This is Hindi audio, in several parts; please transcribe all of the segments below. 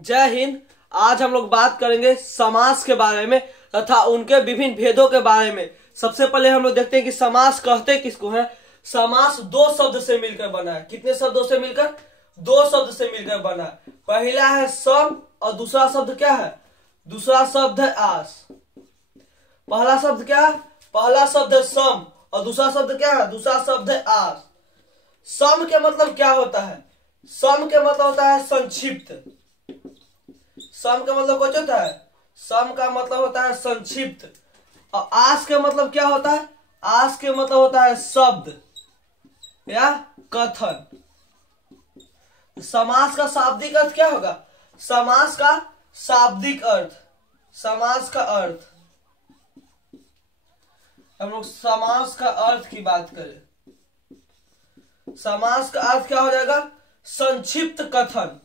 जय हिंद। आज हम लोग बात करेंगे समास के बारे में तथा उनके विभिन्न भेदों के बारे में। सबसे पहले हम लोग देखते हैं कि समास कहते किसको है। समास दो शब्द से मिलकर बना है। कितने शब्दों से मिलकर? दो शब्द से मिलकर बना है। पहला है सम और दूसरा शब्द क्या है? दूसरा शब्द है आस। पहला शब्द क्या है? पहला शब्द है सम और दूसरा शब्द क्या है? दूसरा शब्द है आस। सम के मतलब क्या होता है? सम के मतलब होता है संक्षिप्त। सम का मतलब कुछ होता है? सम का मतलब होता है संक्षिप्त। और आस के मतलब क्या होता है? आस के मतलब होता है शब्द या कथन। समास का शाब्दिक अर्थ क्या होगा? समास का शाब्दिक अर्थ, समास का अर्थ, हम लोग समास का अर्थ की बात करें, समास का अर्थ क्या हो जाएगा? संक्षिप्त कथन।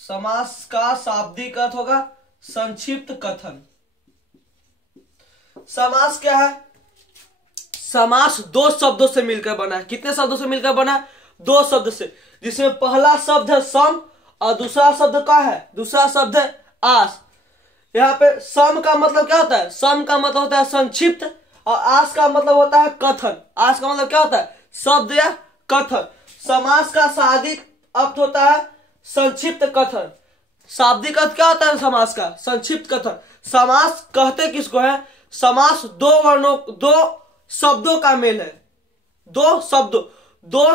समास का शाब्दिक अर्थ होगा संक्षिप्त कथन। समास क्या है? समास दो शब्दों से मिलकर बना है। कितने शब्दों से मिलकर बना है? दो शब्द से, जिसमें पहला शब्द है सम और दूसरा शब्द क्या है? दूसरा शब्द है आस। यहाँ पे सम का मतलब क्या होता है? सम का मतलब होता है संक्षिप्त और आस का मतलब होता है कथन। आस का मतलब क्या होता है? शब्द या कथन। समास का शाब्दिक अर्थ होता है संक्षिप्त कथन। शाब्दिक अर्थ क्या होता है समास का? संक्षिप्त कथन। समास कहते किसको है? समास दो शब्दों का मेल है। दो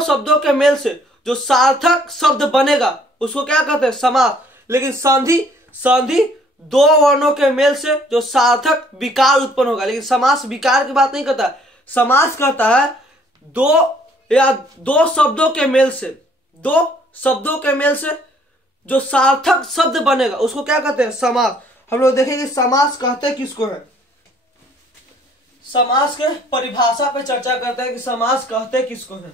शब्दों के मेल से जो सार्थक शब्द बनेगा उसको क्या कहते हैं? समास। लेकिन संधि दो वर्णों के मेल से जो सार्थक विकार उत्पन्न होगा। लेकिन समास विकार की बात नहीं करता। समास कहता है दो शब्दों के मेल से, दो शब्दों के मेल से जो सार्थक शब्द बनेगा उसको क्या कहते हैं? समास। हम लोग देखेंगे समास कहते किसको है। समास के परिभाषा पे चर्चा करते हैं कि समास कहते किसको है।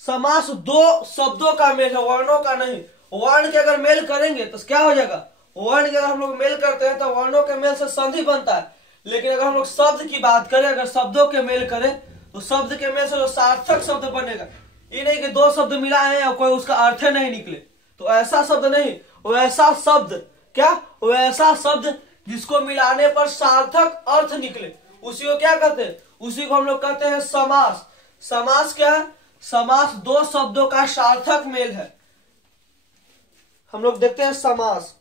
समास दो शब्दों का मेल है, वर्णों का नहीं। वर्ण के अगर मेल करेंगे तो क्या हो जाएगा? वर्ण के अगर हम लोग मेल करते हैं तो वर्णों के मेल से संधि बनता है। लेकिन अगर हम लोग शब्द की बात करें, अगर शब्दों के मेल करें तो शब्द के मेल से जो सार्थक शब्द बनेगा, ये नहीं कि दो शब्द मिलाए हैं और कोई उसका अर्थ नहीं निकले, तो ऐसा शब्द नहीं। वैसा शब्द क्या? वैसा शब्द जिसको मिलाने पर सार्थक अर्थ निकले, उसी को क्या कहते हैं? उसी को हम लोग कहते हैं समास। समास क्या है? समास दो शब्दों का सार्थक मेल है। हम लोग देखते हैं समास।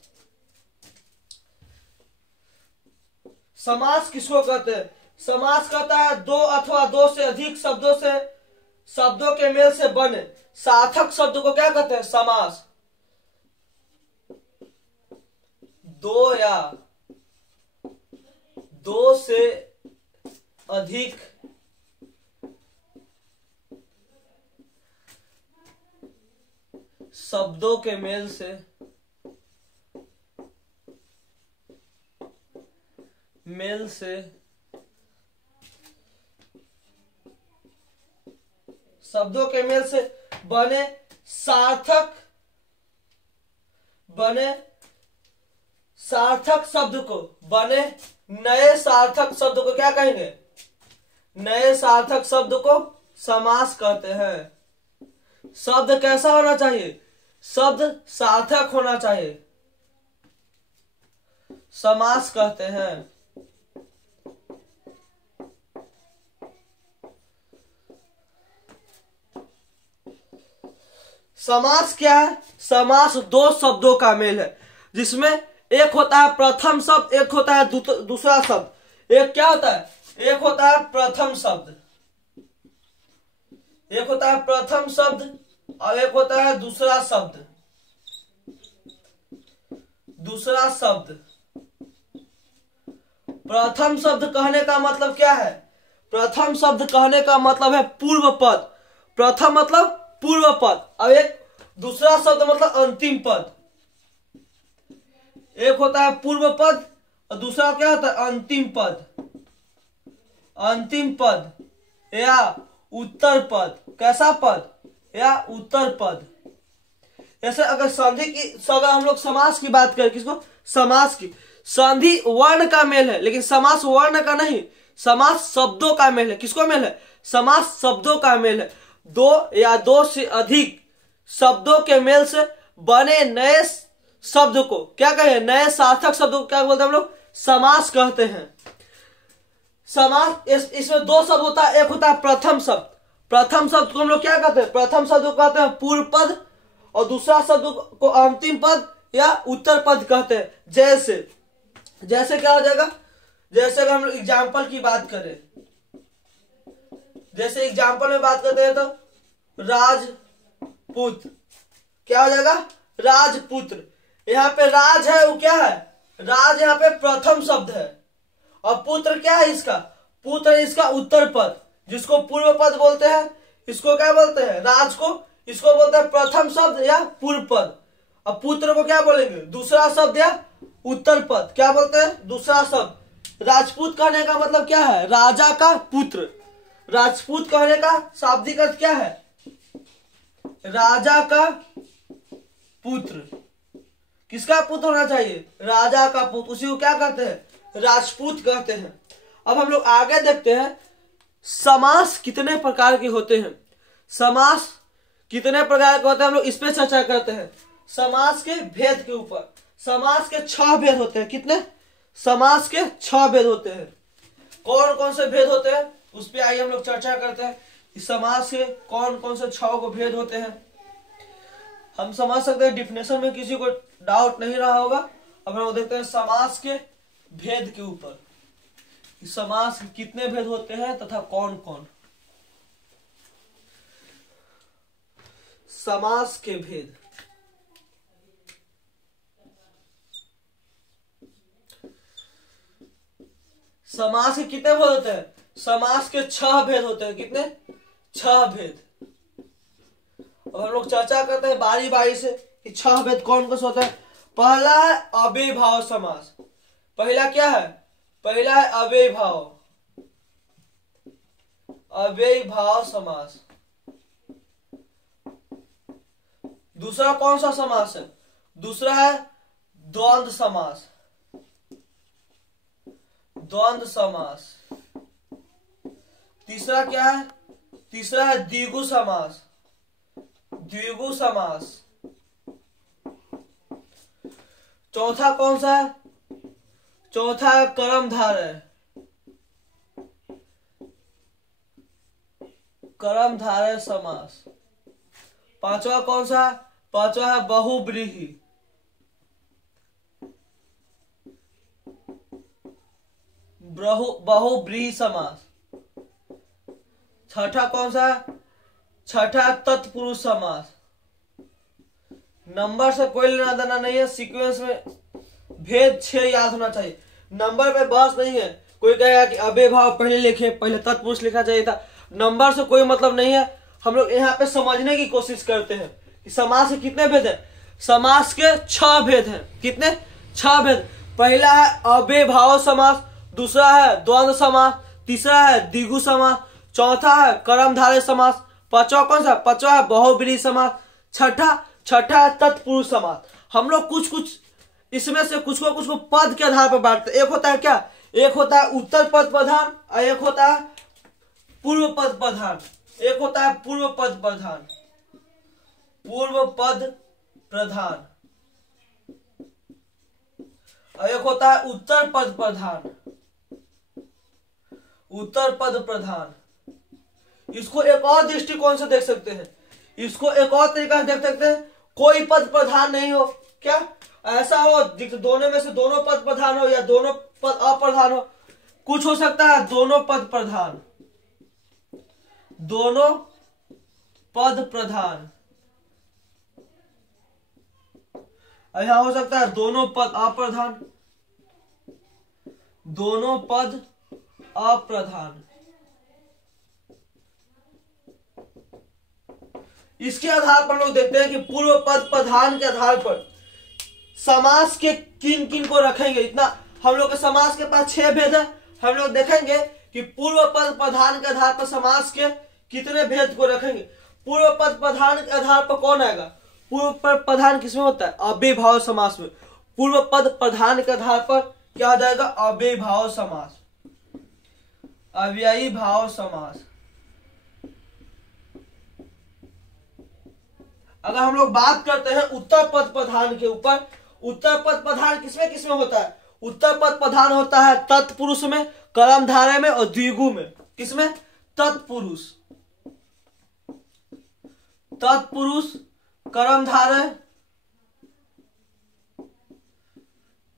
समास किसको कहते हैं? समास कहता है दो अथवा दो से अधिक शब्दों के मेल से बने सार्थक शब्द को क्या कहते हैं? समास। दो या दो से अधिक शब्दों के मेल से शब्दों के मेल से बने सार्थक शब्द को, बने नए सार्थक शब्द को क्या कहेंगे? नए सार्थक शब्द को समास कहते हैं। शब्द कैसा होना चाहिए? शब्द सार्थक होना चाहिए, समास कहते हैं। समास क्या है? समास दो शब्दों का मेल है, जिसमें एक होता है प्रथम शब्द, एक होता है दूसरा शब्द। एक क्या होता है? एक होता है प्रथम शब्द, एक होता है प्रथम शब्द और एक होता है दूसरा शब्द। दूसरा शब्द, प्रथम शब्द कहने का मतलब क्या है? प्रथम शब्द कहने का मतलब है पूर्व पद। प्रथम मतलब पूर्व पद और एक दूसरा शब्द मतलब अंतिम पद। एक होता है पूर्व पद और दूसरा क्या होता है? अंतिम पद। अंतिम पद या उत्तर पद। कैसा पद? या उत्तर पद। जैसे अगर हम लोग समास की बात करें, किसको? समास की। संधि वर्ण का मेल है, लेकिन समास वर्ण का नहीं, समास शब्दों का मेल है। किसको मेल है? समास शब्दों का मेल है। दो या दो से अधिक शब्दों के मेल से बने नए शब्द को क्या कहें? नए सार्थक शब्द को क्या बोलते हैं हम लोग? समास कहते हैं। समास इसमें दो शब्द होता है। एक होता है प्रथम शब्द। प्रथम शब्द को हम लोग क्या कहते हैं? प्रथम शब्द को कहते हैं पूर्व पद, और दूसरा शब्द को अंतिम पद या उत्तर पद कहते हैं। जैसे क्या हो जाएगा? जैसे अगर हम लोग एग्जाम्पल की बात करें, जैसे एग्जाम्पल में बात करते हैं तो राजपुत्र क्या हो जाएगा? राजपुत्र। यहाँ पे राज है वो क्या है? राज यहाँ पे प्रथम शब्द है, और पुत्र क्या है इसका? पुत्र इसका उत्तर पद, जिसको पूर्व पद बोलते हैं। इसको क्या बोलते हैं? राज को इसको बोलते हैं प्रथम शब्द या पूर्व पद। अब पुत्र को क्या बोलेंगे? दूसरा शब्द या उत्तर पद। क्या बोलते हैं? दूसरा शब्द। राजपूत कहने का मतलब क्या है? राजा का पुत्र। राजपूत कहने का शाब्दिक अर्थ क्या है? राजा का पुत्र। किसका पुत्र होना चाहिए? राजा का पुत्र। उसी को क्या कहते हैं? राजपूत कहते हैं। अब हम लोग आगे देखते हैं समास कितने प्रकार के होते हैं। समास कितने प्रकार के होते हैं हम लोग इस पे चर्चा करते हैं। समास के भेद के ऊपर। समास के 6 भेद होते हैं। कितने? समास के 6 भेद होते हैं। कौन कौन से भेद होते हैं उस पे आइए हम लोग चर्चा करते हैं। इस समास के कौन कौन से 6 को भेद होते हैं हम समझ सकते हैं। डिफिनेशन में किसी को डाउट नहीं रहा होगा। अब हम लोग देखते हैं समास के भेद के ऊपर, समास के कितने भेद होते हैं तथा कौन कौन। समास के भेद। समास के कितने भेद होते हैं? समास के 6 भेद होते हैं। कितने? 6 भेद। अब हम लोग चर्चा करते हैं बारी बारी से कि 6 भेद कौन कौन से होता है। पहला है अव्ययीभाव समास। पहला क्या है? पहला है अव्ययीभाव। अव्ययीभाव समास। दूसरा कौन सा समास है? दूसरा है द्वंद्व समास। द्वंद्व समास। तीसरा क्या है? तीसरा है द्विगु समास। द्विगु समास। चौथा कौन सा है? चौथा है कर्मधारय। कर्मधारय समास। पांचवा कौन सा है? पांचवा है बहुव्रीहि। बहुव्रीहि समास। छठा कौन सा है? छठा तत्पुरुष समास। नंबर से कोई लेना देना नहीं है, सीक्वेंस में भेद 6 याद होना चाहिए। नंबर पे बहस नहीं है। कोई कहेगा कि अव्ययीभाव पहले लिखे, पहले तत्पुरुष लिखना चाहिए था। नंबर से कोई मतलब नहीं है। हम लोग यहाँ पे समझने की कोशिश करते हैं कि समास के कितने भेद हैं। समास के 6 भेद हैं। कितने? 6 भेद। पहला है अव्ययीभाव समास, दूसरा है द्वंद्व समास, तीसरा है द्विगु समास, चौथा है कर्मधारय समास, पांचवा कौन सा? पांचवा है बहुव्रीहि समास, छठा है तत्पुरुष समास। हम लोग कुछ इसमें से कुछ को पद के आधार पर बांटते हैं। एक होता है क्या? एक होता है उत्तर पद प्रधान और एक होता है पूर्व पद प्रधान। एक होता है पूर्व पद प्रधान। पूर्व पद प्रधान। और एक होता है उत्तर पद प्रधान। उत्तर पद प्रधान। इसको एक और दृष्टिकोण से देख सकते हैं। इसको एक और तरीका से देख सकते हैं। कोई पद प्रधान नहीं हो, क्या ऐसा हो दोनों में से दोनों पद प्रधान हो या दोनों पद अप्रधान हो। कुछ हो सकता है दोनों पद प्रधान, दोनों पद प्रधान। यहां हो सकता है दोनों पद अप्रधान, दोनों पद अप्रधान। इसके आधार पर लोग देखते हैं कि पूर्व पद प्रधान के आधार पर समास के किन किन को रखेंगे। इतना हम लोग के समास के पास 6 भेद है। हम लोग देखेंगे कि पूर्व पद प्रधान के आधार पर समास के कितने भेद को रखेंगे। पूर्व पद प्रधान के आधार पर कौन आएगा? पूर्व पद प्रधान किसमें होता है? अव्ययीभाव समास में। पूर्व पद प्रधान के आधार पर क्या आ जाएगा? अव्ययीभाव समास। अव्ययी भाव समास। अगर हम लोग बात करते हैं उत्तर पद प्रधान के ऊपर, उत्तर पद प्रधान किसमें किसमें होता है? उत्तर पद प्रधान होता है तत्पुरुष में, कर्मधारय में और द्विगु में। किसमें? तत्पुरुष, तत्पुरुष, कर्मधारय,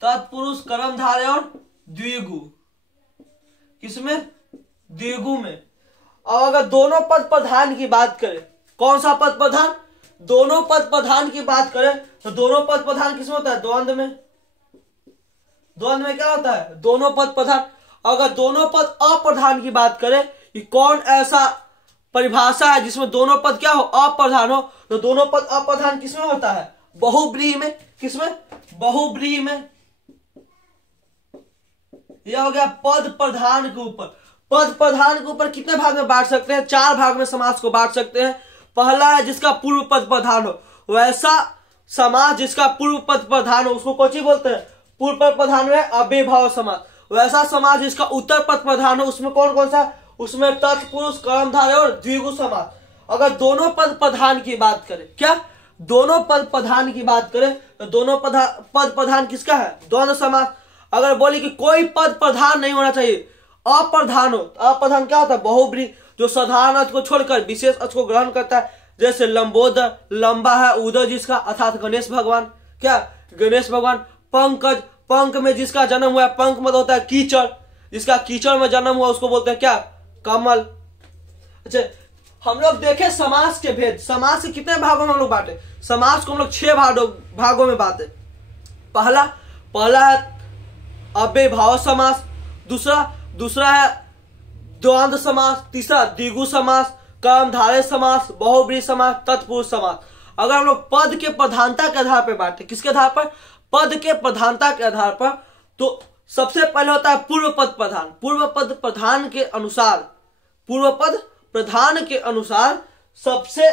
तत्पुरुष, कर्मधारय और द्विगु। किसमें? द्विगु में। और अगर दोनों पद प्रधान की बात करें, कौन सा पद प्रधान? दोनों पद प्रधान की बात करें तो दोनों पद प्रधान किसमें होता है? द्वंद्व में। द्वंद्व में क्या होता है? दोनों पद प्रधान। अगर दोनों पद अप्रधान की बात करें कि कौन ऐसा परिभाषा है जिसमें दोनों पद क्या हो? अप्रधान हो, तो दोनों पद अप्रधान किसमें होता है? बहुब्रीहि में। किसमें? बहुब्रीहि में। यह हो गया पद प्रधान के ऊपर। पद प्रधान के ऊपर कितने भाग में बांट सकते हैं? 4 भाग में समास को बांट सकते हैं। पहला है जिसका पूर्व पद प्रधान हो, वैसा समास जिसका पूर्व पद प्रधान हो उसको कौन सी बोलते हैं? पूर्व पद प्रधान में अव्ययी भाव समास। वैसा समास जिसका उत्तर पद प्रधान हो उसमें कौन कौन सा? उसमें तत्पुरुष, कर्मधारय और द्विगु समास। अगर दोनों पद प्रधान की बात करें, क्या दोनों पद प्रधान की बात करें तो दोनों पद प्रधान किसका है? द्वंद्व समास। अगर बोले कि कोई पद प्रधान नहीं होना चाहिए, अप्रधान हो, तो अप्रधान क्या होता है? बहुब्रीहि, जो साधारण अर्थ को छोड़कर विशेष अर्थ को ग्रहण करता है। जैसे लंबोदर, लंबा है उदर जिसका, अर्थात गणेश भगवान। क्या? गणेश भगवान। पंकज, पंक में जिसका जन्म हुआ है, पंक मतलब होता है कीचड़, जिसका कीचड़ में जन्म हुआ उसको बोलते हैं क्या? कमल। अच्छा, हम लोग देखे समास के भेद। समास के कितने भागों में हम लोग बांटे? समास को हम लोग 6 भागों में बांटे। पहला है अव्ययी भाव समास, दूसरा है द्वंद्व समास, तीसरा द्विगु समास, कर्मधारय समास, बहुब्रीहि समास, तत्पुरुष समास। अगर हम लोग पद के प्रधानता के आधार पर बांटे, किसके आधार पर? पद के प्रधानता के आधार पर, तो सबसे पहले होता है पूर्व पद प्रधान। पूर्व पद प्रधान के अनुसार, पूर्व पद प्रधान के अनुसार सबसे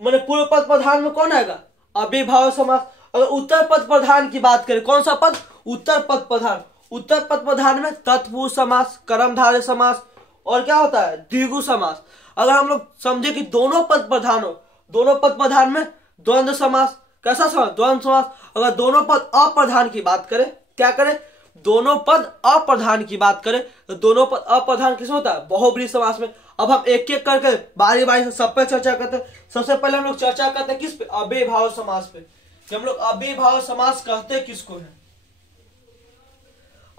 माने पूर्व पद प्रधान में कौन आएगा? अव्ययी भाव समास। अगर उत्तर पद प्रधान की बात करें, कौन सा पद? उत्तर पद प्रधान। उत्तर पद प्रधान में तत्पुरुष समास, कर्मधारय समास और क्या होता है? द्विगु समास। अगर हम लोग समझे कि दोनों पद प्रधान हो, दोनों पद प्रधान में द्वंद्व समास। कैसा समास? द्वंद्व समास। अगर दोनों पद अप्रधान की बात करें, क्या करें? दोनों पद अप्रधान की बात करें तो दोनों पद अप्रधान किसमें होता है? बहुब्रीहि समास में। अब हम एक एक करके बारी बारी से सब पे चर्चा करते हैं। सबसे पहले हम लोग चर्चा करते हैं किस पे? अव्ययी भाव समास पे। कि हम लोग अव्ययी भाव समास कहते किसको है?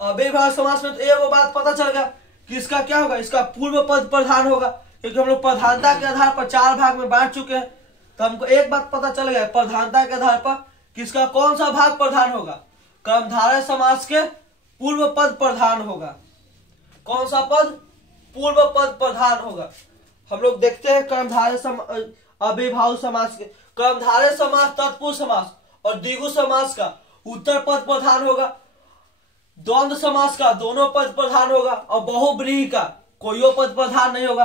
अव्ययी भाव समास में तो ये वो बात पता चल गया कि इसका क्या होगा? इसका पूर्व पद प्रधान होगा, क्योंकि हम लोग प्रधानता के आधार पर 4 भाग में बांट चुके हैं। तो हमको एक बात पता चल गया, प्रधानता के आधार पर किसका कौन सा भाग प्रधान होगा? कर्मधारय समास के पूर्व पद प्रधान होगा। कौन सा पद? पूर्व पद प्रधान होगा। हम लोग देखते हैं कर्मधारय अव्ययी भाव समास के कर्मधारय समास, तत्पुरुष समास और द्विगु समास का उत्तर पद प्रधान होगा। द्वंद्व समास का दोनों पद प्रधान होगा और बहुब्रीहि का कोई पद प्रधान नहीं होगा।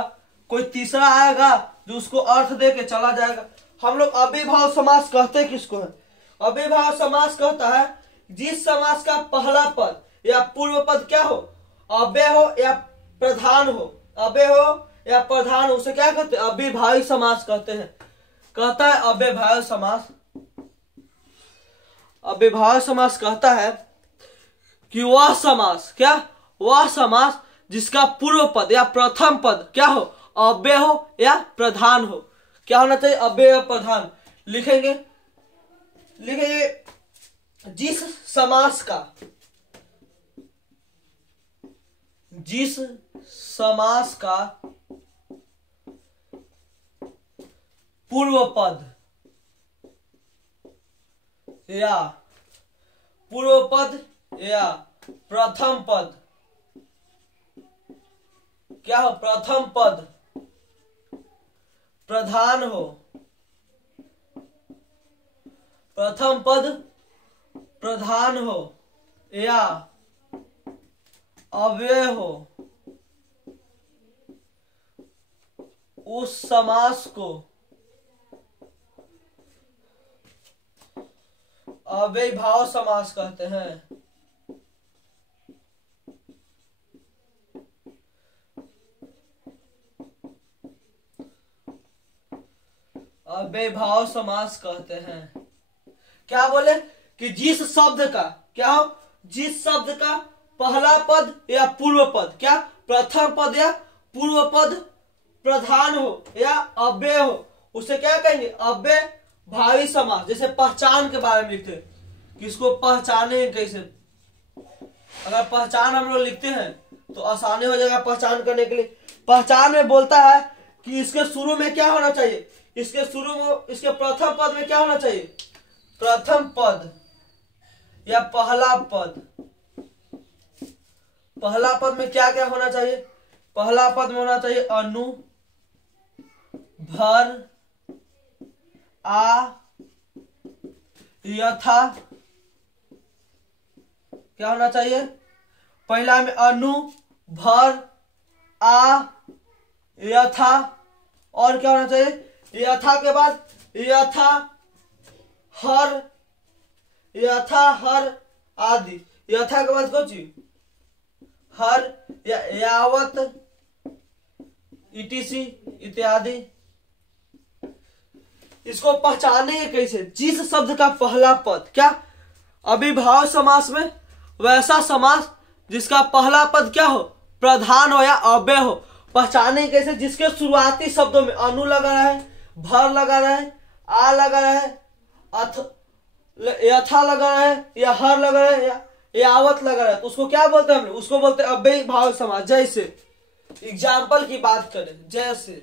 कोई तीसरा आएगा जो उसको अर्थ दे के चला जाएगा। हम लोग अव्ययी भाव समास कहते किसको है? अव्ययी भाव समास कहता है जिस समास का पहला पद या पूर्व पद क्या हो? अव्यय हो या प्रधान हो। अव्यय हो या प्रधान हो, उसे क्या कहते हैं? अव्ययी भावी समास कहते हैं। कहता है अव्ययी भाव समास। अव्ययी भाव समास कहता है कि वह समास, क्या? वह समास जिसका पूर्व पद या प्रथम पद क्या हो? अव्यय हो या प्रधान हो। क्या होना चाहिए? अव्यय या प्रधान। लिखेंगे जिस समास का पूर्व पद या प्रथम पद क्या हो? प्रथम पद प्रधान हो, प्रथम पद प्रधान हो या अव्यय हो, उस समास को अव्ययी भाव समास कहते हैं। अव्ययभाव समास कहते हैं। क्या बोले कि जिस शब्द का क्या हो, जिस शब्द का पहला पद या पूर्व पद, क्या प्रथम पद या पूर्व पद प्रधान हो या अव्यय हो, उसे क्या कहेंगे, अव्ययभावी समास। जैसे पहचान के बारे में लिखते हैं, किसको पहचाने कैसे, अगर पहचान हम लोग लिखते हैं तो आसानी हो जाएगा पहचान करने के लिए। पहचान में बोलता है कि इसके शुरू में क्या होना चाहिए, इसके शुरू में, इसके प्रथम पद में क्या होना चाहिए, प्रथम पद या पहला पद। पहला पद में क्या क्या होना चाहिए, पहला पद में होना चाहिए अनु, भर, आ, यथा। क्या होना चाहिए, पहला में अनु, भर, आ, यथा, और क्या होना चाहिए, यथा के बाद यथा, हर, यथा, हर आदि। यथा के बाद कौन चीज, हर या यावत, इटीसी इत्यादि। इसको पहचानेंगे कैसे, जिस शब्द का पहला पद, क्या अव्ययभाव समास में वैसा समास जिसका पहला पद क्या हो, प्रधान हो या अव्यय हो। पहचाने कैसे, जिसके शुरुआती शब्दों में अनु लगा रहा है, भर लगा रहा है, आ लगा रहा है, यथा लगा रहा है, या हर लगा रहा है, या यावत लगा रहा है, तो उसको क्या बोलते हैं हम लोग, उसको बोलते हैं अव्ययभाव समास। जैसे एग्जाम्पल की बात करें, जैसे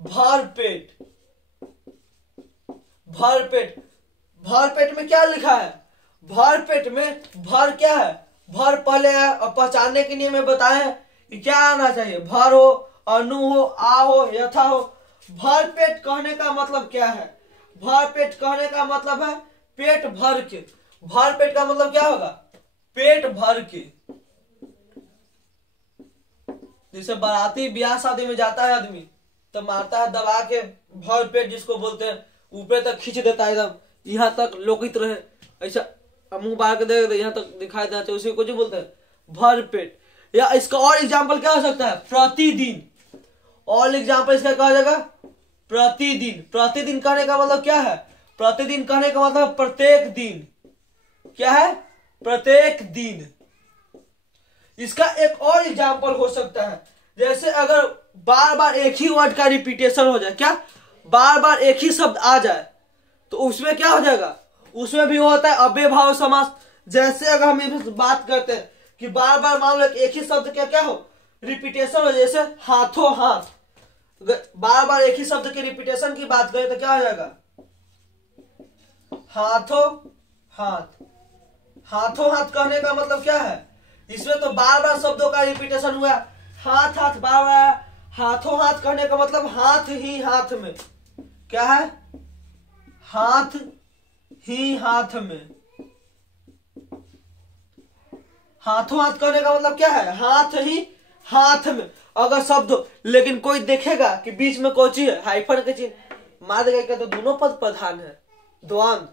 भरपेट। भरपेट, भरपेट में क्या लिखा है, भरपेट में भर क्या है, भर पहले है, और पहचानने के लिए मैं बताए हैं कि क्या आना चाहिए, भर हो, अनु हो, आ हो, यथा हो। भरपेट कहने का मतलब क्या है, भरपेट कहने का मतलब है पेट भर के। भरपेट का मतलब क्या होगा, पेट भर के। जैसे बाराती ब्याह शादी में जाता है आदमी तो मारता है दबा के भरपेट, जिसको बोलते हैं, ऊपर तक खींच देता है, एकदम यहाँ तक लोकित रहे, ऐसा मुंह बाहर के देख यहाँ तक दिखाई देना चाहिए, उसी को जो बोलते हैं भरपेट। या इसका और एग्जाम्पल क्या हो सकता है, प्रतिदिन। और एग्जाम्पल इसका क्या हो जाएगा, प्रतिदिन। प्रतिदिन कहने का मतलब क्या है, प्रतिदिन कहने का मतलब प्रत्येक दिन। क्या है, प्रत्येक दिन। इसका एक और एग्जाम्पल हो सकता है, जैसे अगर बार बार एक ही वर्ड का रिपीटेशन हो जाए, क्या बार बार एक ही शब्द आ जाए, तो उसमें क्या हो जाएगा, उसमें भी होता है अव्ययभाव समास। जैसे अगर हम इस बात करते हैं कि बार बार मान लो एक ही शब्द क्या हो, रिपीटेशन हो, जैसे हाथों हाथ, बार बार एक ही शब्द के रिपीटेशन की बात करें तो क्या हो जाएगा, हाथों हाथ। हाथों हाथ कहने का मतलब क्या है, इसमें तो बार बार शब्दों का रिपीटेशन हुआ, हाथ हाथ बार बार। हाथों हाथ कहने का मतलब हाथ ही हाथ में। क्या है, हाथ ही हाथ में। हाथों हाथ कहने का मतलब क्या है, हाथ ही हाथ में। अगर शब्द, लेकिन कोई देखेगा कि बीच में कोई चीज है, हाइफन के चिन्ह मार देगा तो दोनों पद प्रधान है, द्वंद,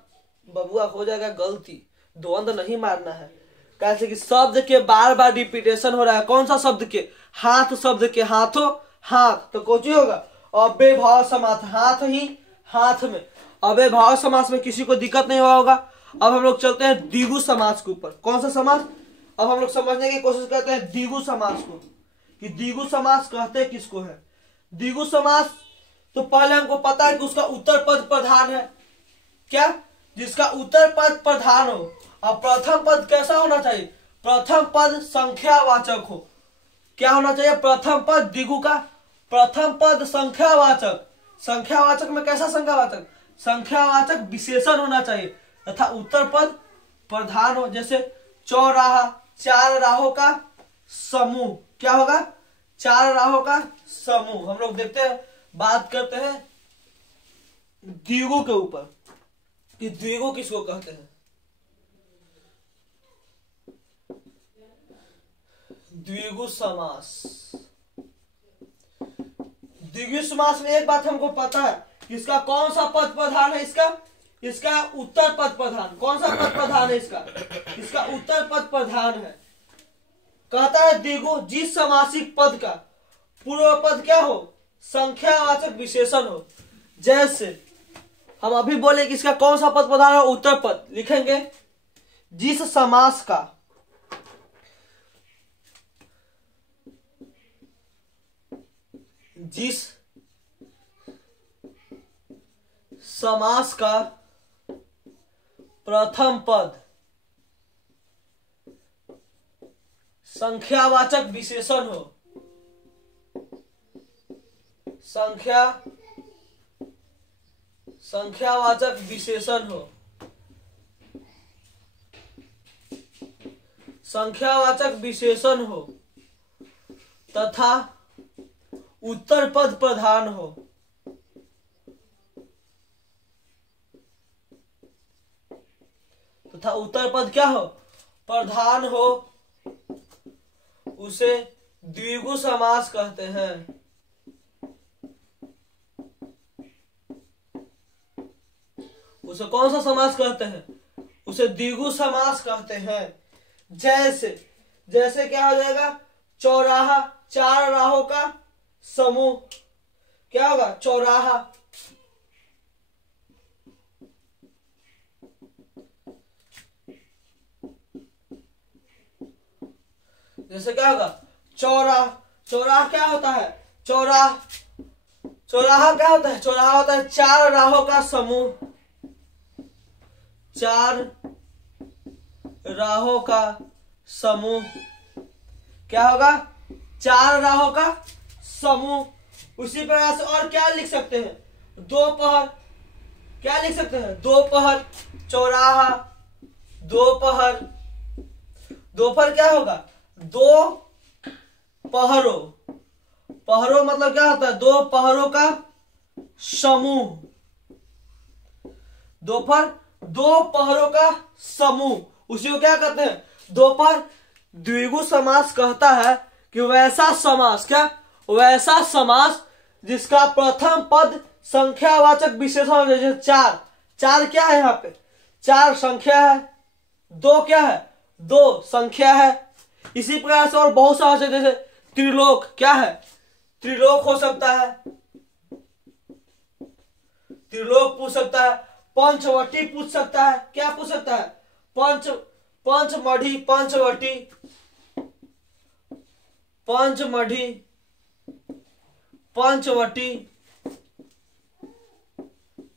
बबुआ हो जाएगा गलती, द्वंद नहीं मारना है। कैसे कि शब्द के बार बार रिपीटेशन हो रहा है, कौन सा शब्द के, हाथ शब्द के, हाथों हाथ, तो कोची होगा अव्ययभाव समास, हाथ ही हाथ में। अव्ययभाव समास में किसी को दिक्कत नहीं हुआ होगा। अब हम लोग चलते हैं द्विगु समास के ऊपर। कौन सा समास, अब हम लोग समझने की कोशिश करते हैं द्विगु समास को, कि द्विगु समास कहते किसको है। द्विगु समास तो पहले हमको पता है कि उसका उत्तर पद प्रधान है, क्या, जिसका उत्तर पद प्रधान हो। और प्रथम पद कैसा होना चाहिए, प्रथम पद संख्यावाचक हो। क्या होना चाहिए, प्रथम पद द्विगु का प्रथम पद संख्यावाचक। संख्यावाचक में कैसा संख्यावाचक, संख्यावाचक विशेषण होना चाहिए, तथा उत्तर पद प्रधान हो। जैसे चौराहा, चार राहों का समूह। क्या होगा, चार राहों का समूह। हम लोग देखते हैं, बात करते हैं द्विगु के ऊपर कि द्विगु किसको कहते हैं। द्विगु समास, द्विगु समास में एक बात हमको पता है कि इसका कौन सा पद प्रधान है, इसका उत्तर पद प्रधान। कौन सा पद प्रधान है इसका उत्तर पद प्रधान है। कहता है द्विगु जिस समासिक पद का पूर्व पद क्या हो, संख्यावाचक विशेषण हो। जैसे हम अभी बोले कि इसका कौन सा पद प्रधान हो, उत्तर पद लिखेंगे। जिस समास का प्रथम पद संख्यावाचक विशेषण हो, संख्यावाचक विशेषण हो, संख्यावाचक विशेषण हो तथा उत्तर पद प्रधान हो, तथा उत्तर पद क्या हो, प्रधान हो, उसे द्विगु समास कहते हैं। उसे कौन सा समास कहते हैं, उसे द्विगु समास कहते हैं। जैसे क्या हो जाएगा, चौराहा, चार राहों का समूह क्या होगा, चौराहा। जैसे क्या होगा, चौराहा क्या होता है, चौराहा क्या होता है, चौराहा होता है चार राहों का समूह, चार राहों का समूह क्या होगा, चार राहों का समूह। उसी प्रकार से और क्या लिख सकते हैं, दोपहर, क्या लिख सकते हैं, दोपहर, चौराहा, दोपहर। दोपहर क्या होगा, दो पहरों, पहरों मतलब क्या होता है, दो पहरों का समूह। दोपहर दो पहरों का समूह, उसी को क्या कहते हैं, दोपहर। द्विगु समास कहता है कि वैसा समास, क्या, वैसा समास जिसका प्रथम पद संख्यावाचक विशेषण, जैसे चार, चार क्या है यहाँ पे, चार संख्या है, दो क्या है, दो संख्या है। इसी प्रकार से और बहुत सारे, जैसे त्रिलोक क्या है, त्रिलोक हो सकता है, त्रिलोक पूछ सकता है, पंचवटी पूछ सकता है, क्या पूछ सकता है, पंचमढ़ी, पंचवटी, पंचमढ़ी, पंचवटी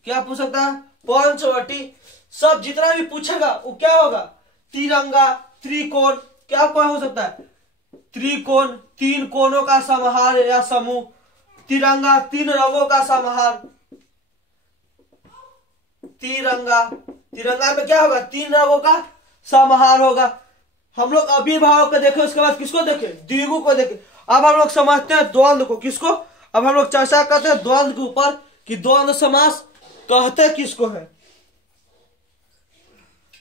क्या पूछ सकता है, पंचवटी। सब जितना भी पूछेगा वो क्या होगा, तिरंगा, त्रिकोण, क्या हो सकता है, त्रिकोण, तीन कोणों का समाहार या समूह, तिरंगा, तीन रंगों का समाहार, तिरंगा, तिरंगा में क्या होगा, तीन रंगों का समाहार होगा। हम लोग अभिभावक को देखे, उसके बाद किसको देखे, द्विगु को देखे। अब हम लोग समझते हैं द्वंद्व को, किसको, अब हम लोग चर्चा करते हैं द्वंद्व के ऊपर कि द्वंद्व समास कहते किसको है।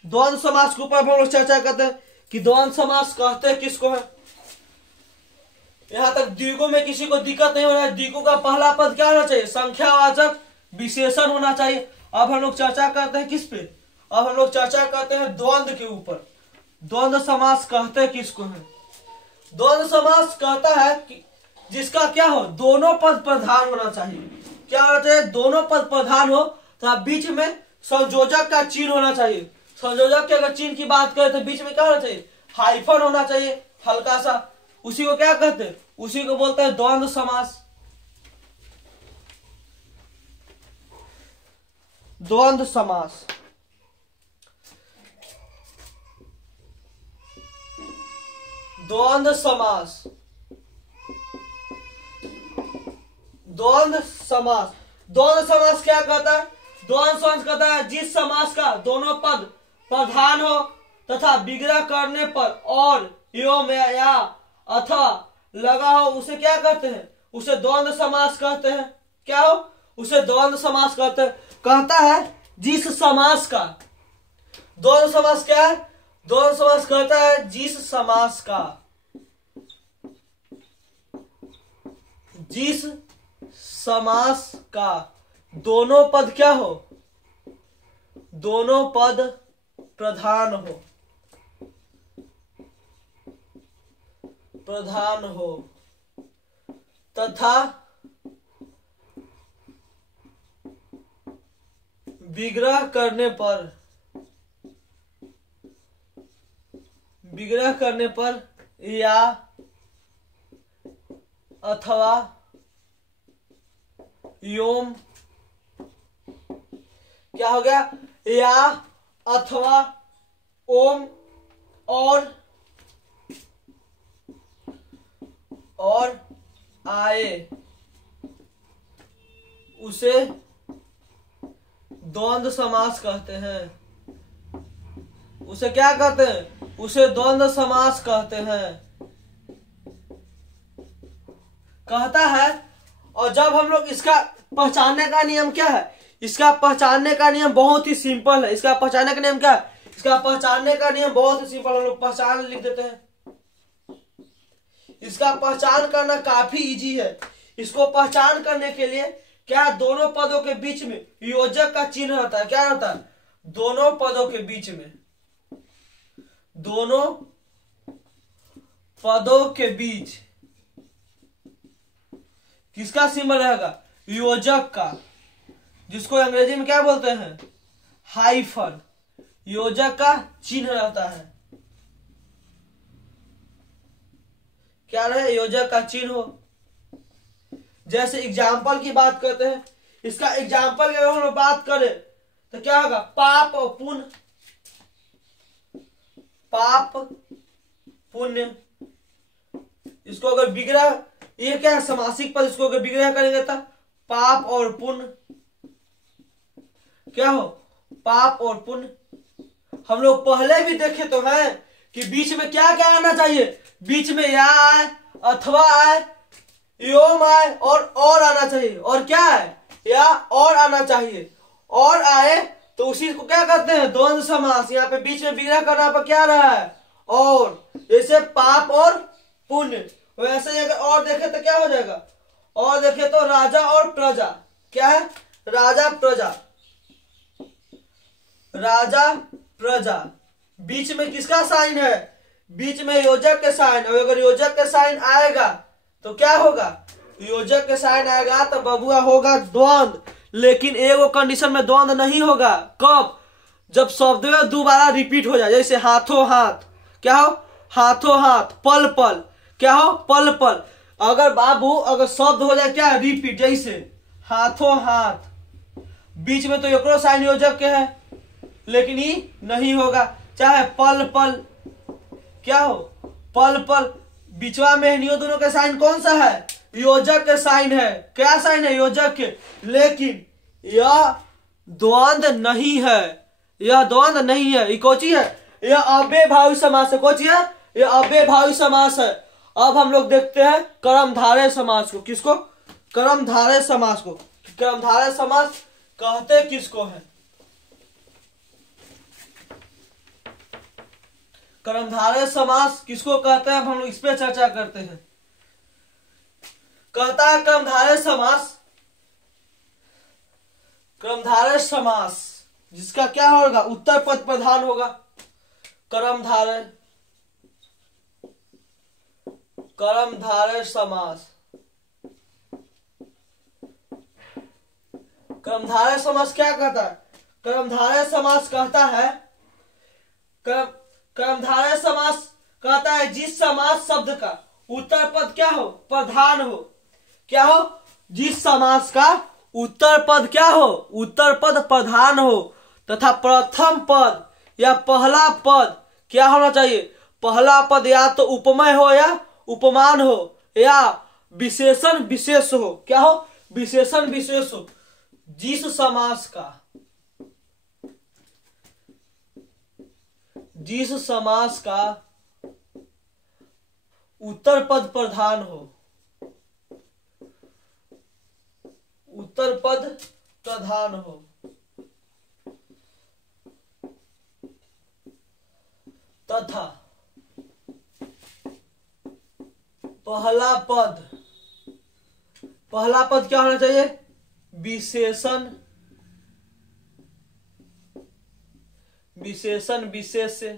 द्वंद्व समास के ऊपर हम लोग चर्चा करते हैं कि द्वंद्व समास कहते किसको है। यहां तक द्विगु में किसी को दिक्कत नहीं हो रहा है। द्विगु का पहला पद क्या होना चाहिए, संख्यावाचक विशेषण होना चाहिए। अब हम लोग चर्चा करते हैं किस पे, अब हम लोग चर्चा करते हैं द्वंद्व के ऊपर। द्वंद्व समास कहते किसको है। द्वंद्व समास कहता है कि जिसका क्या हो, दोनों पद प्रधान होना चाहिए। क्या होना चाहिए, दोनों पद प्रधान हो तो बीच में संयोजक का चिन्ह होना चाहिए। संयोजक के अगर चिन्ह की बात करें तो बीच में क्या होना चाहिए, हाइफन होना चाहिए हल्का सा। उसी को क्या कहते हैं, उसी को बोलते हैं द्वंद्व समास। द्वंद्व समास, द्वंद्व समास, द्वंद्व समास। द्वंद्व समास क्या कहता है, द्वंद्व समास कहता है जिस समास का दोनों पद प्रधान हो तथा विग्रह करने पर और एवं या अथवा लगा हो, उसे क्या कहते हैं, उसे द्वंद्व समास कहते हैं। क्या हो, उसे द्वंद्व समास कहते हैं। कहता है जिस समास का, द्वंद्व समास क्या है, द्वंद्व समास कहता है जिस समास का, जिस समास का दोनों पद क्या हो, दोनों पद प्रधान हो, प्रधान हो तथा विग्रह करने पर या अथवा योम, क्या हो गया, या अथवा ओम और आए, उसे द्वंद्व समास कहते हैं। उसे क्या कहते हैं, उसे द्वंद्व समास कहते हैं, कहता है। और जब हम लोग इसका पहचानने का नियम क्या है, इसका पहचानने का नियम बहुत ही सिंपल है। इसका पहचानने का नियम क्या है, इसका पहचानने का नियम बहुत ही सिंपल, हम लोग पहचान लिख देते हैं। इसका पहचान करना काफी इजी है। इसको पहचान करने के लिए क्या, दोनों पदों के बीच में योजक का चिन्ह रहता है। क्या रहता है, दोनों पदों के बीच में, दोनों पदों के बीच किसका सिंबल रहेगा, योजक का, जिसको अंग्रेजी में क्या बोलते हैं, हाइफन। योजक का चिन्ह रहता है, क्या रहे, योजक का चिन्ह हो। जैसे एग्जाम्पल की बात करते हैं, इसका एग्जाम्पल की अगर हम लोग बात करें तो क्या होगा, पाप और पुण्य, पाप पुण्य। इसको अगर विग्रह, ये क्या है, समासिक पद, इसको अगर विग्रह करेंगे तो पाप और पुण्य, क्या हो, पाप और पुण्य। हम लोग पहले भी देखे तो हैं कि बीच में क्या क्या आना चाहिए, बीच में या आए, अथवा आए, योम आए और आना चाहिए। और क्या है, या और आना चाहिए, और आए तो उसी को क्या कहते हैं, द्वंद्व समास। यहाँ पे बीच में विग्रह करना पर क्या रहा है, और, जैसे पाप और पुण्य। वैसे ही अगर और देखे तो क्या हो जाएगा, और देखे तो राजा और प्रजा, क्या है, राजा प्रजा, राजा प्रजा। बीच में किसका साइन है, बीच में योजक के साइन। और अगर योजक के साइन आएगा तो क्या होगा, योजक के साइन आएगा तो बबुआ होगा द्वंद्व। लेकिन एगो कंडीशन में द्वंद्व नहीं होगा, कब, जब शब्द दोबारा रिपीट हो जाए। जैसे हाथों हाथ, क्या हो, हाथों हाथ, पल पल, क्या हो, पल पल। अगर बाबू अगर शब्द हो जाए क्या, रिपीट, जैसे हाथों हाथ, बीच में तो एकरो साइन योजक के है, लेकिन ये नहीं होगा। चाहे पल पल, क्या हो, पल पल, बिचवा में इन दोनों के साइन कौन सा है, योजक के साइन है। क्या साइन है, योजक के। लेकिन यह द्वंद्व नहीं है, यह द्वंद्व नहीं है। ये कौची है, यह अव्ययभावी समास है। कौची है, यह अव्ययभावी समास है। अब हम लोग देखते हैं कर्मधारय समास को। किसको, कर्मधारय समास को। कर्मधारय समास कहते किसको है, कर्मधारय समास किसको कहते हैं, अब हम लोग इस पे चर्चा करते हैं। कहता है कर्मधारय समास, कर्मधारय समास जिसका क्या होगा, उत्तर पद प्रधान होगा। कर्मधारय, कर्मधारय समास, कर्मधारय समास क्या कहता है, कर्मधारय समास कहता है, कर्मधारय समास कहता है जिस समास शब्द का उत्तर पद क्या हो, प्रधान हो। क्या हो, जिस समास का उत्तर पद क्या हो, उत्तर पद प्रधान हो, तथा प्रथम पद या पहला पद क्या होना चाहिए, पहला पद या तो उपमेय हो या उपमान हो, या विशेषण विशेष हो। क्या हो, विशेषण विशेष हो। जिस समास का, जिस समास का उत्तर पद प्रधान हो, उत्तर पद प्रधान हो, तथा पहला पद, पहला पद क्या होना चाहिए, विशेषण, विशेषण विशेष से।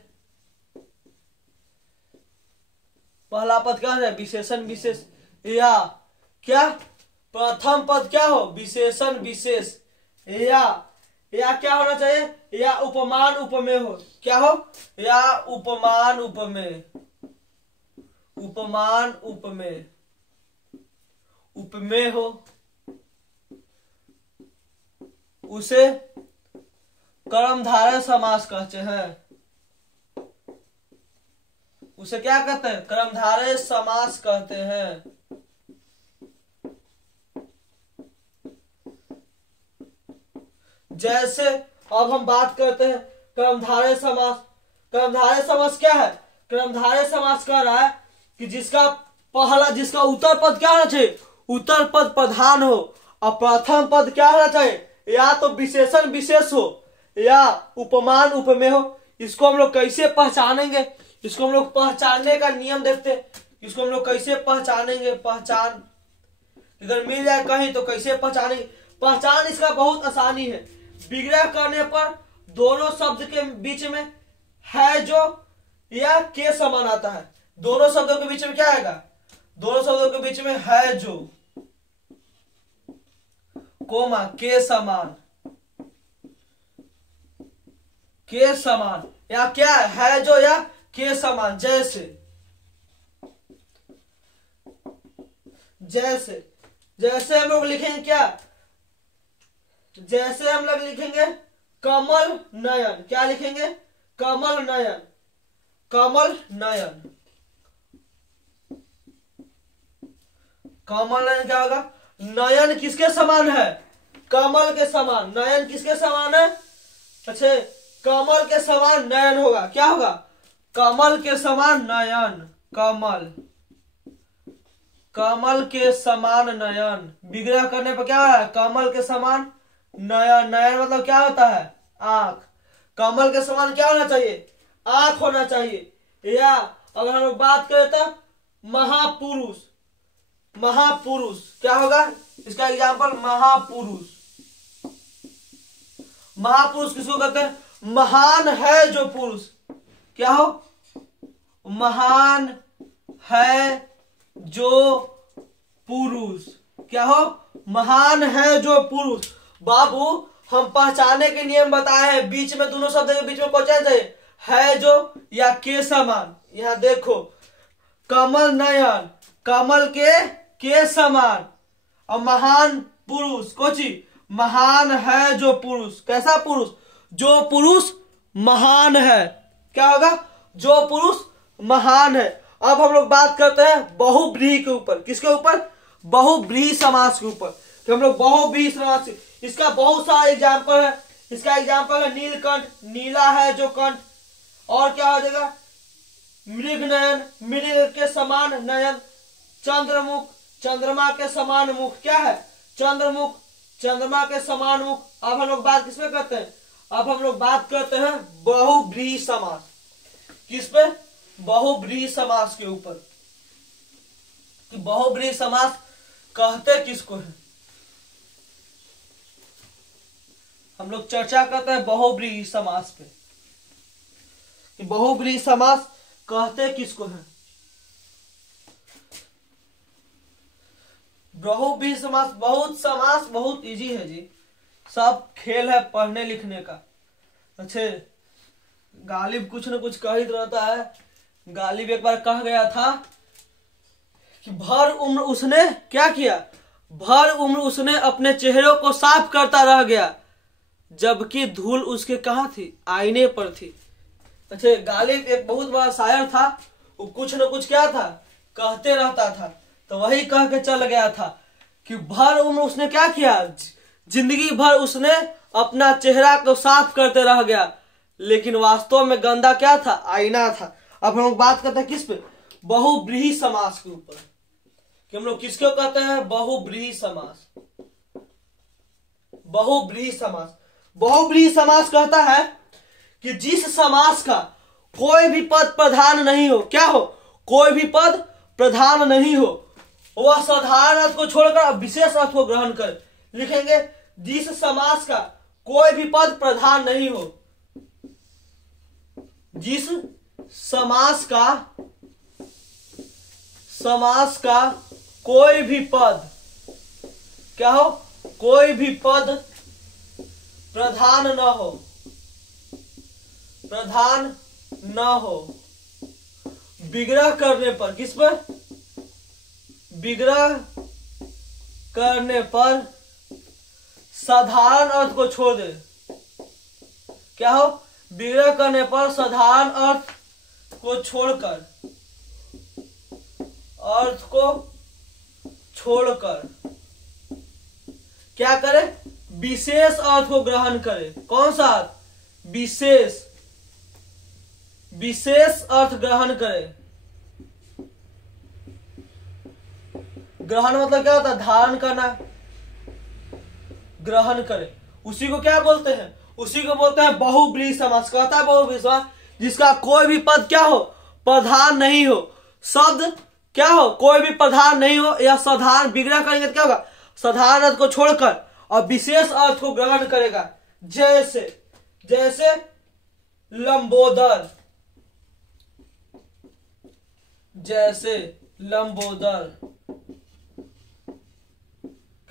पहला पद क्या है, विशेषण विशेष, या क्या प्रथम पद क्या हो विशेषण विशेष, या क्या होना चाहिए, या उपमान उपमेय हो। क्या हो, या उपमान उपमेय, उपमान उपमेय, उपमेय हो। उसे कर्मधारय समास कहते हैं। उसे क्या कहते हैं, कर्मधारय समास कहते हैं। जैसे अब हम बात करते हैं कर्मधारय समास। कर्मधारय समास क्या है, कर्मधारय समास कह रहा है कि जिसका उत्तर पद क्या होना चाहिए, उत्तर पद प्रधान हो, और प्रथम पद क्या होना चाहिए, या तो विशेषण विशेष हो या उपमान उपमेय हो। इसको हम लोग कैसे पहचानेंगे, इसको हम लोग पहचानने का नियम देखते हैं। इसको हम लोग कैसे पहचानेंगे, पहचान अगर मिल जाए कहीं तो कैसे पहचानेंगे। पहचान इसका बहुत आसानी है। विग्रह करने पर दोनों शब्द के बीच में है जो या के समान आता है। दोनों शब्दों के बीच में क्या आएगा, दोनों शब्दों के बीच में है जो, कोमा के समान, के समान, या क्या है जो या के समान। जैसे जैसे जैसे हम लोग लिखेंगे क्या, जैसे हम लोग लिखेंगे कमल नयन। क्या लिखेंगे, कमल नयन, कमल नयन, कमल नयन क्या होगा, नयन किसके समान है, कमल के समान। नयन किसके समान है, अच्छा कमल के समान नयन होगा। क्या होगा, कमल के समान नयन, कमल, कमल के समान नयन। विग्रह करने पर क्या है, कमल के समान नयन। नयन मतलब क्या होता है, आंख। कमल के समान क्या होना चाहिए, आंख होना चाहिए। या अगर हम लोग बात करें तो महापुरुष, महापुरुष क्या होगा, इसका एग्जांपल महापुरुष। महापुरुष किसको कहते हैं, महान है जो पुरुष। क्या हो, महान है जो पुरुष। क्या हो, महान है जो पुरुष। बाबू हम पहचाने के नियम बताए हैं, बीच में दोनों शब्द के बीच में कौन चाहिए, है जो या के समान। यहां देखो कमल नयन, कमल के समान, और महान पुरुष कोची, महान है जो पुरुष। कैसा पुरुष, जो पुरुष महान है। क्या होगा, जो पुरुष महान है। अब हम लोग बात करते हैं बहुव्रीहि के ऊपर। किसके ऊपर, बहुव्रीहि समास के ऊपर। तो हम लोग बहुव्रीहि समास, इसका बहुत सारा एग्जाम्पल है। इसका एग्जाम्पल है नीलकंठ, नीला है जो कंठ। और क्या हो जाएगा, मृग नयन, मृग के समान नयन। चंद्रमुख, चंद्रमा के समान मुख। क्या है, चंद्रमुख, चंद्रमा के समान मुख। अब हम लोग बात किसमें करते हैं, अब हम लोग बात करते हैं बहुव्रीहि समास। किस पे, बहुव्रीहि समास के ऊपर। कि बहुव्रीहि समास कहते किसको है, हम लोग चर्चा करते हैं बहुव्रीहि समास पे कि बहुव्रीहि समास कहते किसको है। बहुव्रीहि समास बहुत इजी है जी, सब खेल है पढ़ने लिखने का। अच्छे गालिब कुछ न कुछ कह ही रहता है। गालिब एक बार कह गया था कि भर उम्र उसने क्या किया, भर उम्र उसने अपने चेहरे को साफ करता रह गया, जबकि धूल उसके कहाँ थी, आईने पर थी। अच्छा गालिब एक बहुत बड़ा शायर था, वो कुछ न कुछ क्या था कहते रहता था। तो वही कह के चल गया था कि भर उम्र उसने क्या किया, जिंदगी भर उसने अपना चेहरा को साफ करते रह गया, लेकिन वास्तव में गंदा क्या था, आईना था। अब हम लोग बात करते हैं किस पे, बहुव्रीहि समास के ऊपर। कि हम लोग किसको कहते हैं, बहुव्रीहि समास। बहुव्रीहि समास, बहुव्रीहि समास कहता है कि जिस समास का कोई भी पद प्रधान नहीं हो। क्या हो, कोई भी पद प्रधान नहीं हो, वह साधारण अर्थ को छोड़कर विशेष अर्थ को ग्रहण कर। लिखेंगे जिस समास का कोई भी पद प्रधान नहीं हो, जिस समास का कोई भी पद क्या हो, कोई भी पद प्रधान न हो, प्रधान न हो। विग्रह करने पर, किस पर, विग्रह करने पर साधारण अर्थ को छोड़ दे। क्या हो, विग्रह करने पर साधारण अर्थ को छोड़कर, अर्थ को छोड़कर क्या करे, विशेष अर्थ को ग्रहण करे। कौन सा अर्थ, विशेष, विशेष अर्थ ग्रहण करे। ग्रहण मतलब क्या होता है, धारण करना, ग्रहण करे। उसी को क्या बोलते हैं, उसी को बोलते हैं बहुब्रीहि समास। कहता है बहुब्रीहि समास जिसका कोई भी पद क्या हो, प्रधान नहीं हो, शब्द क्या हो, कोई भी प्रधान नहीं हो, या साधारण, विग्रह करेंगे तो क्या होगा, साधारण अर्थ को छोड़कर और विशेष अर्थ को ग्रहण करेगा। जैसे, जैसे लंबोदर, जैसे लंबोदर,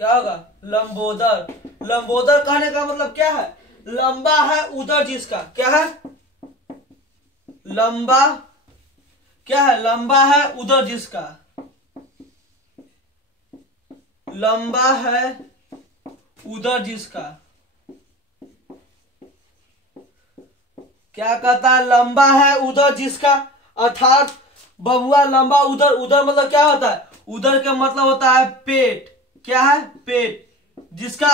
क्या होगा, लंबोदर। लंबोदर कहने का मतलब क्या है, लंबा है उदर जिसका, क्या है, लंबा, क्या है, लंबा है उदर जिसका, लंबा है उदर जिसका। क्या कहता है, लंबा है उदर जिसका, अर्थात बबुआ लंबा उदर। उदर मतलब क्या होता है, उदर का मतलब होता है पेट। क्या है, पेट। जिसका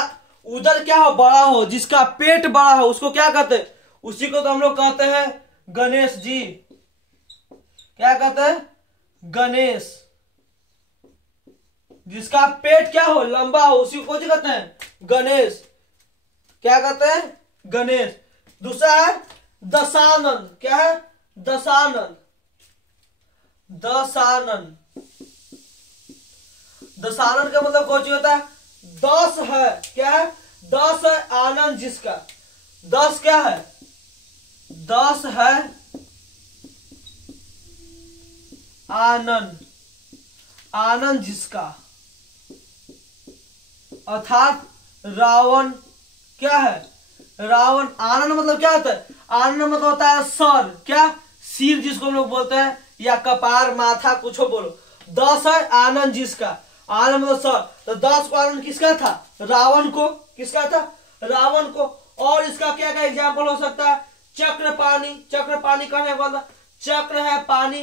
उदर क्या हो, बड़ा हो, जिसका पेट बड़ा हो, उसको क्या कहते हैं, उसी को तो हम लोग कहते हैं गणेश जी। क्या कहते हैं, गणेश। जिसका पेट क्या हो, लंबा हो, उसी को कहते हैं गणेश। क्या कहते हैं, गणेश। दूसरा है दशानन। क्या है, दशानन, दशानन। दशानन का मतलब कौन चीज होता है, 10 है। क्या है, 10 है आनंद जिसका। 10 क्या है, 10 है आनंद, आनंद जिसका, अर्थात रावण। क्या है, रावण। आनंद मतलब क्या होता है, आनंद मतलब होता है सर। क्या, सिर जिसको हम लोग बोलते हैं, या कपार, माथा, कुछ बोलो। 10 है आनंद जिसका, आनंद मतलब सर। तो 10 को आनंद किसका था, रावण को। किसका था, रावण को। और इसका क्या क्या एग्जाम्पल हो सकता है, चक्रपाणी। चक्रपाणी कहने वाला, चक्र है पानी,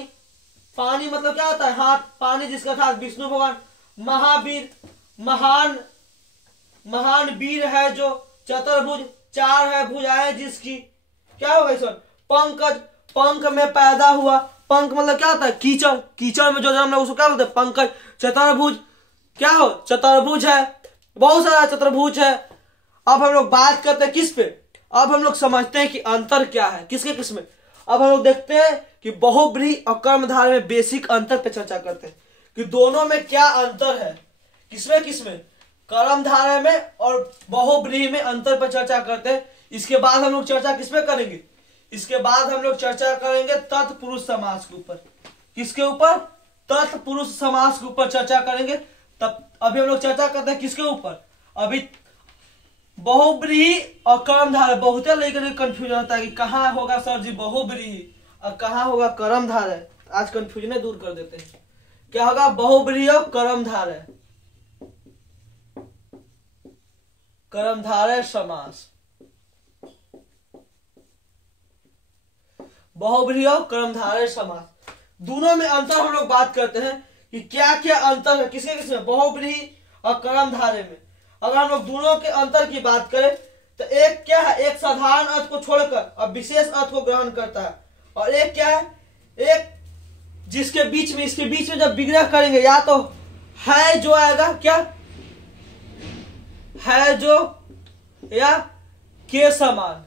पानी मतलब क्या होता है, हाथ, पानी जिसका था विष्णु भगवान। महावीर, महान, महान वीर है जो, चतुर्भुज, 4 है भुजाएं जिसकी। क्या होगा इसमें, पंकज, पंख में पैदा हुआ। पंख मतलब क्या होता है, कीचड़, कीचड़ में जो जन्म है उसको क्या बोलते हैं, पंकज। चतुर्भुज, क्या हो, चतुर्भुज है, बहुत सारा चतुर्भुज है। अब हम लोग बात करते हैं किस पे, अब हम लोग समझते हैं कि अंतर क्या है किसके किसमें। अब हम लोग देखते हैं कि बहुब्रीहि और कर्मधारय में बेसिक अंतर पे चर्चा करते हैं कि दोनों में क्या अंतर है, किसमें किसमें, कर्मधारय में और बहुब्रीहि में अंतर पर चर्चा करते हैं। इसके बाद हम लोग चर्चा किसमें करेंगे, इसके बाद हम लोग चर्चा करेंगे तत्पुरुष समास के ऊपर। किसके ऊपर, तत्पुरुष समास के ऊपर चर्चा करेंगे। तब अभी हम लोग चर्चा करते हैं किसके ऊपर, अभी बहुब्रीहि और कर्मधारय। बहुत लेकर कंफ्यूजन होता है कि कहाँ होगा सर जी बहुब्रीहि और कहाँ होगा कर्मधारय। आज कंफ्यूजन दूर कर देते हैं। क्या होगा, बहुब्रीहि और कर्मधारय, कर्मधारय समास, बहुब्रीहि और कर्मधारय समास। दोनों में अंतर हम लोग बात करते हैं कि क्या क्या अंतर है किसके किसमें, बहुब्रीहि और कर्मधारय में। अगर हम लोग दोनों के अंतर की बात करें तो एक क्या है, एक साधारण अर्थ को छोड़कर और विशेष अर्थ को ग्रहण करता है, और एक क्या है, एक जिसके बीच में, इसके बीच में जब विग्रह करेंगे या तो है जो आएगा, क्या है जो, या के समान।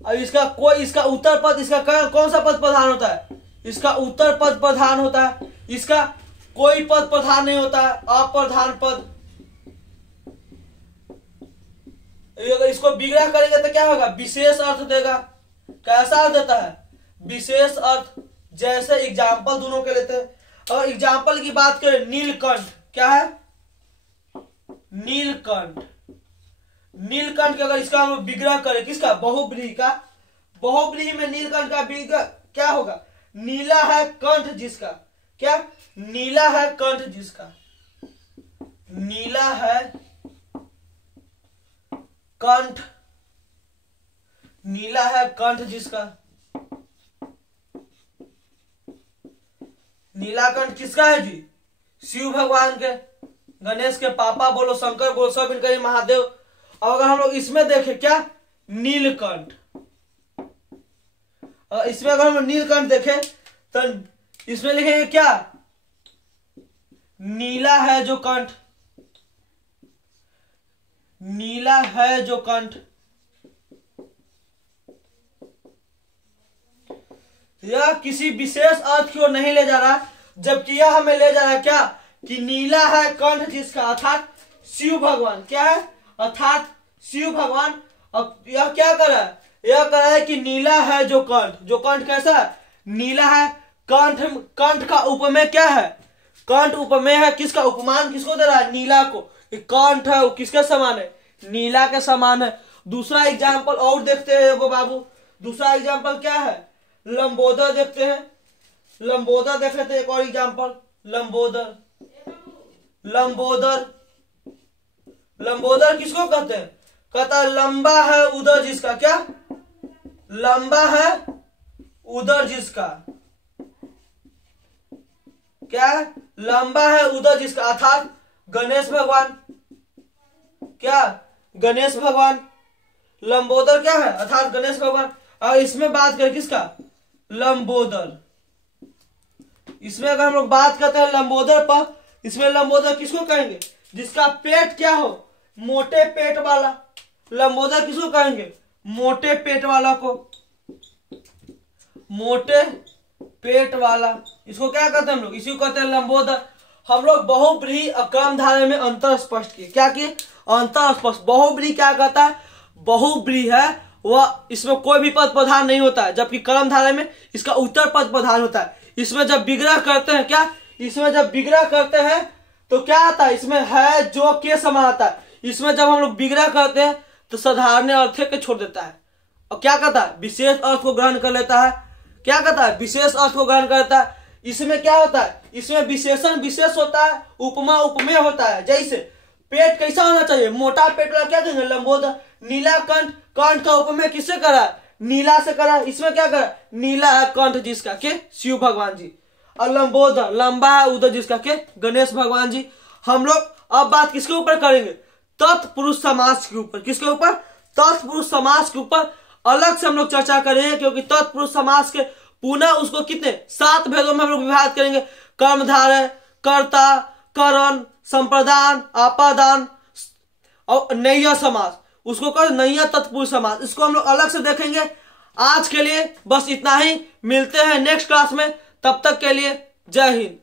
अब इसका कोई, इसका उत्तर पद, इसका कौन सा पद प्रधान होता है, इसका उत्तर पद प्रधान होता है, इसका कोई पद प्रधान नहीं होता है, अप्रधान पद। अगर इसको विग्रह करेंगे तो क्या होगा, विशेष अर्थ देगा। कैसा अर्थ देता है, विशेष अर्थ। जैसे एग्जाम्पल दोनों के लेते हैं। और एग्जाम्पल की बात करें, नीलकंठ क्या है, नीलकंठ। नीलकंठ का अगर इसका हम विग्रह करें, किसका, बहुब्रीहि का, बहुब्रीहि में नीलकंठ का विग्रह क्या होगा, नीला है कंठ जिसका, क्या, नीला है कंठ जिसका, नीला है कंठ, नीला है कंठ जिसका, नीलाकंठ किसका है जी, शिव भगवान के, गणेश के पापा बोलो, शंकर बोलो, सब इनका ही महादेव। और अगर हम लोग इसमें देखें क्या, नीलकंठ, और इसमें अगर हम नीलकंठ देखें तो इसमें लिखेंगे क्या, नीला है जो कंठ, नीला है जो कंठ। यह किसी विशेष अर्थ की ओर नहीं ले जा रहा, जबकि यह हमें ले जा रहा है क्या, कि नीला है कंठ जिसका, अर्थात शिव भगवान, क्या है, अर्थात शिव भगवान। अब यह क्या कर रहा है, यह कर रहा है कि नीला है जो कंठ, जो कंठ कैसा है, नीला है, कंठ, कंठ का उपमेय क्या है, कंठ उपमेय है, किसका, उपमान किसको दे रहा है, नीला को, कि कंठ है वो किसके समान है, नीला के समान है। दूसरा एग्जाम्पल और देखते हैं वो बाबू, दूसरा एग्जाम्पल क्या है, लंबोदर देखते हैं, लंबोदर देख लेते हैं, एक और एग्जाम्पल, लंबोदर, लंबोदर, लंबोदर किसको कहते हैं, कहता है लंबा है उदर जिसका, क्या, लंबा है उदर जिसका, क्या, लंबा है उदर जिसका, अर्थात गणेश भगवान, क्या, गणेश भगवान, लंबोदर क्या है, अर्थात गणेश भगवान। और इसमें बात करें किसका, लंबोदर, इसमें अगर हम लोग बात करते हैं लंबोदर पर, इसमें लंबोदर किसको कहेंगे, जिसका पेट क्या हो, मोटे पेट वाला, लंबोदर किसको कहेंगे, मोटे पेट वाला को, मोटे पेट वाला, इसको क्या कहते हैं हम लोग, इसी को कहते हैं लंबोदर। हम लोग बहुब्रीहि और क्रमधारय में अंतर स्पष्ट किए, क्या किए, अंतर स्पष्ट। बहुब्रीहि क्या कहता है, बहुब्रीहि है वह, इसमें कोई भी पद प्रधान नहीं होता है, जबकि क्रमधारय में इसका उत्तर पद प्रधान होता है। इसमें जब विग्रह करते हैं, क्या, इसमें जब विग्रह करते हैं तो क्या आता है, इसमें है जो के समान आता है। इसमें जब हम लोग विग्रह करते हैं तो साधारण अर्थ के छोड़ देता है, और क्या कहता है, विशेष अर्थ को ग्रहण कर लेता है, क्या कहता है, विशेष अर्थ को ग्रहण करता है। इसमें क्या होता है, इसमें विशेषण विशेष होता है, उपमा उपमेय होता है। जैसे पेट कैसा होना चाहिए, मोटा पेट वाला क्या कहेंगे, लंबोदर। नीला कंठ, कंठ का उपमेय किससे करा, नीला से करा। इसमें क्या करा, नीला है कंठ जिसका, के, शिव भगवान जी। और लंबोदर, लंबा है उदर जिसका, के, गणेश भगवान जी। हम लोग अब बात किसके ऊपर करेंगे, तत्पुरुष समास के ऊपर। किसके ऊपर, तत्पुरुष समास के ऊपर अलग से हम लोग चर्चा करेंगे, क्योंकि तत्पुरुष समास के पुनः उसको कितने 7 भेदों में हम लोग विभाजित करेंगे, कर्मधारय, कर्ता, करण, संप्रदान, आपादान और नैया समास, उसको कर नैया तत्पुरुष समास, इसको हम लोग अलग से देखेंगे। आज के लिए बस इतना ही, मिलते हैं नेक्स्ट क्लास में, तब तक के लिए जय हिंद।